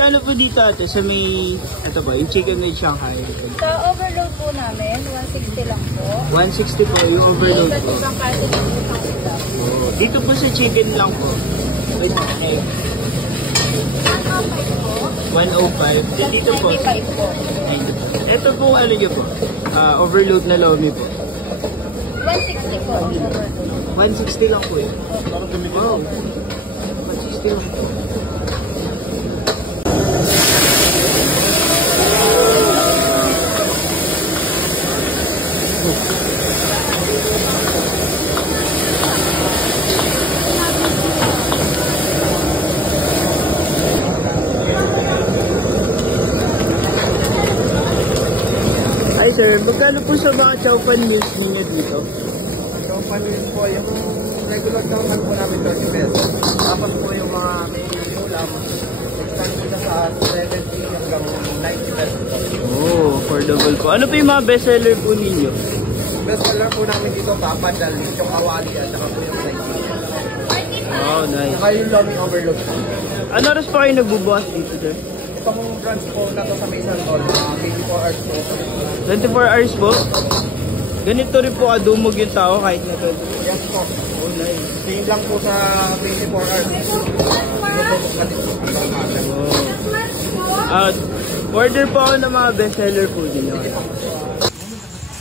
magkano po dito ate sa may, ito po, yung chicken with Shanghai? Sa overload po namin, 160 lang po. 160 po, yung overload po. Ibang kahit Oh, dito po sa chicken lang po. Wait, okay. 105 po. 105. Then dito po. 95 po. Ito po, ano nyo po? Overload na lomi po. 160 po. 160 lang po yun. Wow. 160 lang po. Hi sir, magkano po sa mga chow pan meals ninyo dito? Chow pan meals po, yung regular chow pan po namin 30 pesos. Tapos po yung mga may ulam, extend po na sa 70 hanggang 90 pesos. Oh, affordable po. Ano po yung mga bestseller po ninyo? Best seller po namin dito, papadal, yung awali at saka po yung Nigeria. Oh, nice. Saka yung lomi overload po. Ano oras pa kayo nagbubukas dito sir? Itong branch po na to sa Mason Hall, 24 hours po. 24 hours po? Ganito rin po kadumog yung tao kahit na 24. Yes po. Oh, nice. Same lang po sa 24 hours. Order po ako ng mga bestseller po din.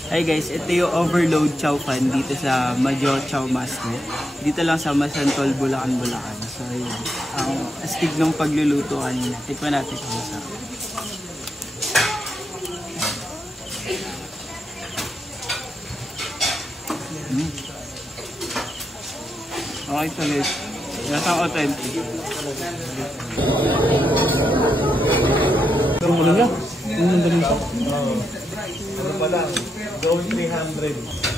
Hi guys, ito yung overload chow pan dito sa Majo Chow Master. Dito lang sa Masantol, Bulacan, Bulacan. So yun, ang astig ng pagluluto kanina. Tikman natin kung masarap. Okay tuloy. Nasa authentic. Ano pala? Going 300.